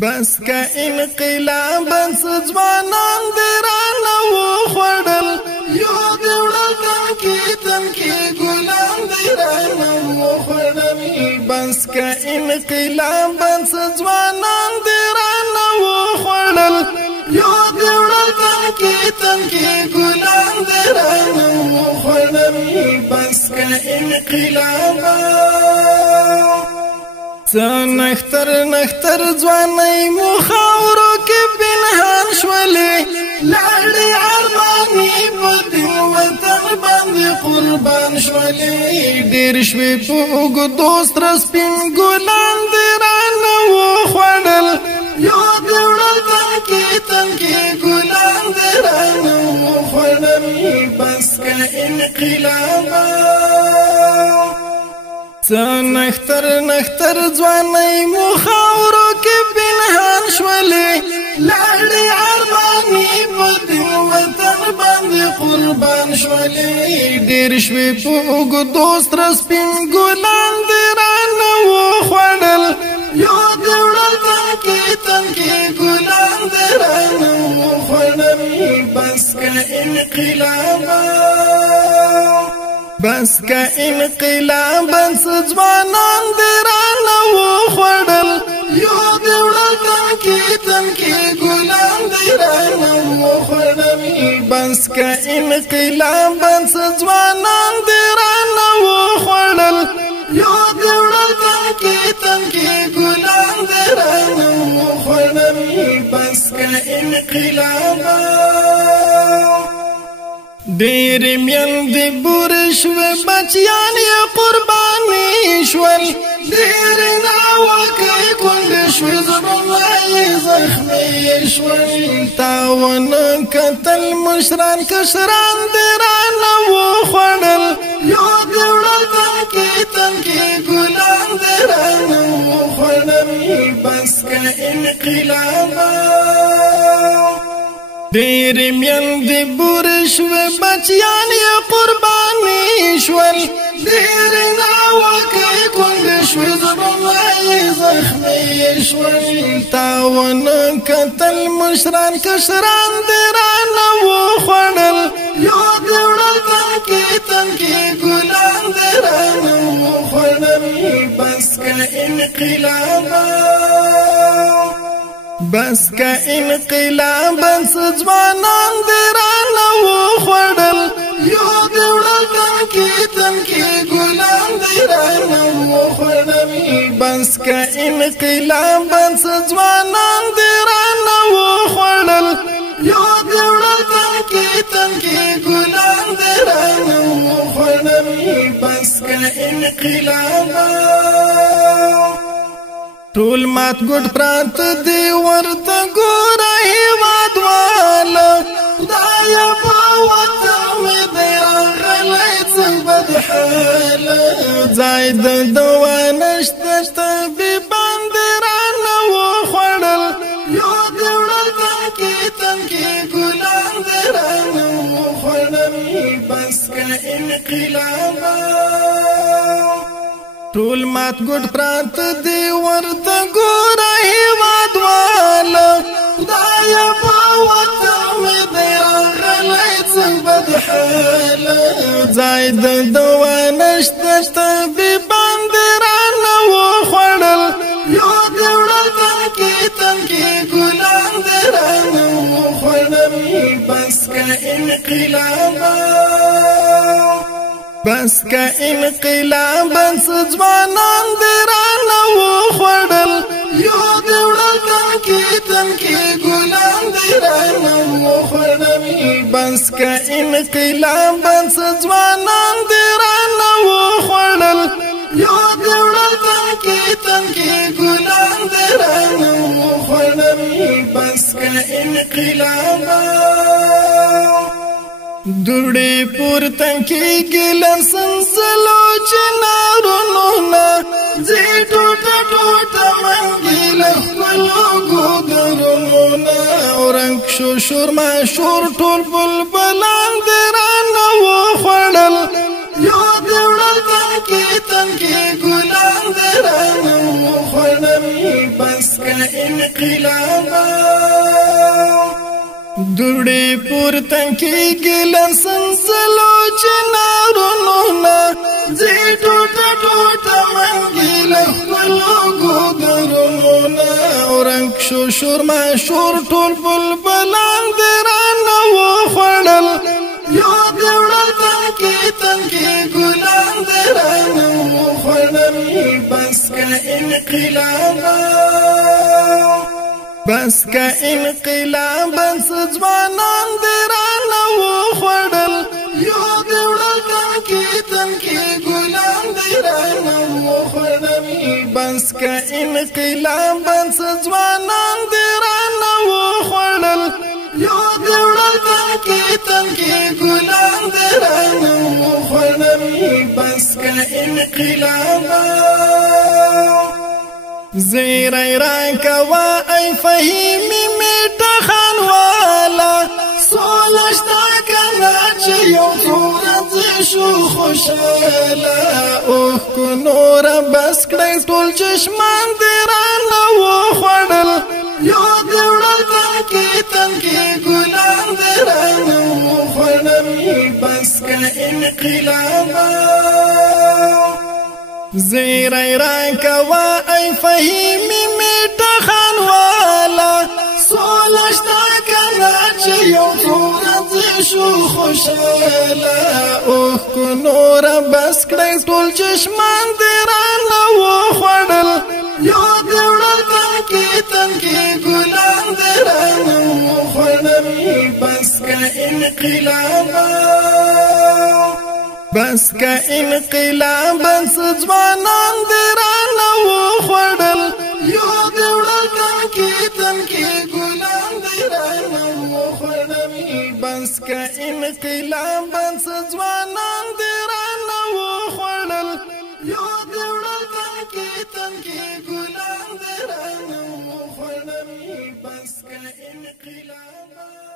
بس کا انقلاب ځوانان درانه وخوړل یو دیوړل تنکی ګلان درانه وخوړل بس کا انقلاب ځوانان درانه وخوړل یو دیوړل تنکی ګلان درانه وخوړل بس کا انقلاب نختر ځواني مخاورو کې پنهان شولې لاړې ارماني په دې وطن باندې قربان شولې ډېر شوي په اوږدو ستر سپین ګلان درانه وخوړل یو دیوړل تنکي ګلان درانه وخوړل بس کا انقلاب نختر ځواني مخاورو کې پنهان شولې لاړې ارماني په دې وطن باندې قربان شولې ډېر شوي په اوږدو ستر سپین ګلان درانه وخوړل یو دیوړل تنکي ګلان درانه وخوړل بس کا انقلاب بس کا انقلاب ځوانان درانه وخوړل یو دیوړل تنکي ګلان درانه وخوړل بس کا انقلاب ځوانان درانه وخوړل یو دیوړل تنکي ګلان درانه وخوړل بس کا انقلاب ډېر میندې بورې شوې بچیان یې قرباني شول ډېر ناوکۍ کونډې شوې زړونه یې زخمي شول تا ونه کتل مشران کشران درانه وخوړل یو دیوړل تنکي ګلان درانه وخوړل بس کا انقلاب ډېر میندې بورې شوې بچیان یې قرباني شول ډېر ناوکۍ کونډې شوې زړونه یې زخمي شول تا ونه کتل مشران کشران درانه وخوړل یو دیوړل تنکي ګلان درانه وخوړل بس کا انقلاب بس کا انقلاب ځوانان درانه وخوړل یو دیوړل تنکي ګلان درانه وخوړل بس کا انقلاب ځوانان درانه وخوړل یو دیوړل تنکي ګلان درانه وخوړل بس کا انقلاب ټول مات ګډ پرات دی ورته ګوره هیواد والا خدایا په وطن مې دی راغلی څه بد حاله ځای د دوا نشته طبیبان درانه وخوړل یو دیوړل تنکي ګلان درانه وخوړل بس کا انقلاب ټول مات ګډ پرات دی ورته ګوره هیواد والا خدایا په وطن مې دی راغلی څه بد حاله ځای د دوا نشته طبیبان درانه وخوړل یو دیوړل تنکي ګلان درانه وخوړل بس کا انقلاب بس کا انقلاب ځوانان درانه وخوړل یو دیوړل تنکي ګلان درانه وخوړل بس کا انقلاب ځوانان درانه وخوړل یو دیوړل تنکي ګلان درانه وخوړل بس کا انقلاب دوړې پورته کېږي له سنسلو چنارونو نه ځي ټوټه منګي له خپلو ګودرونو نه رنګ شو شور ماشور ټول بلبلان درانه وخوړل یو دیوړل تنکي ګلان درانه وخوړل بس کا انقلابا دوڑی پورتن کی گلن سنسلو چنارونو نا زی ٹوٹا ٹوٹا منگیلا پلو گودرونو نا اورنگ شو شور ما شور ټول بلبلان دیران و خوڑل یو دیوڑل تنکی گلان دیران و خوڑل بس کا انقلابا بس کا انقلاب سجوانان دیران و خوڑل یو دیوڑل تنکی گلان دیران و خوڑل بس کا انقلاب سجوانان دیران و خوڑل یو دیوڑل تنکی گلان دیران و خوڑل بس کا انقلابا زیرائی راکوا ای فهیمی میٹا خانوالا سولشتا کنا چیو تورت شو خوشالا اوه کنورا بس کڑی ټول چشمان دیران و خوڑل یو دیوڑل تنکی گلان دیران و خوڑل بس کا انقلابا زیرائی راکوا ای فهیمی میٹا خانوالا سولشتا کنا چیو تورت شو خوشالا اوه کنورا بس کڑی ټول چشمان دیران و خوڑل یو دیوڑل تنکی گلان دیران و خوڑل بس کا انقلابا بس کا انقلاب سجوانان دیران و خوڑل یو دیوڑل تنکی گلان دیران و خوڑل بس کا انقلاب سجوانان دیران و خوڑل یو دیوڑل تنکی گلان دیران و خوڑل بس کا انقلاب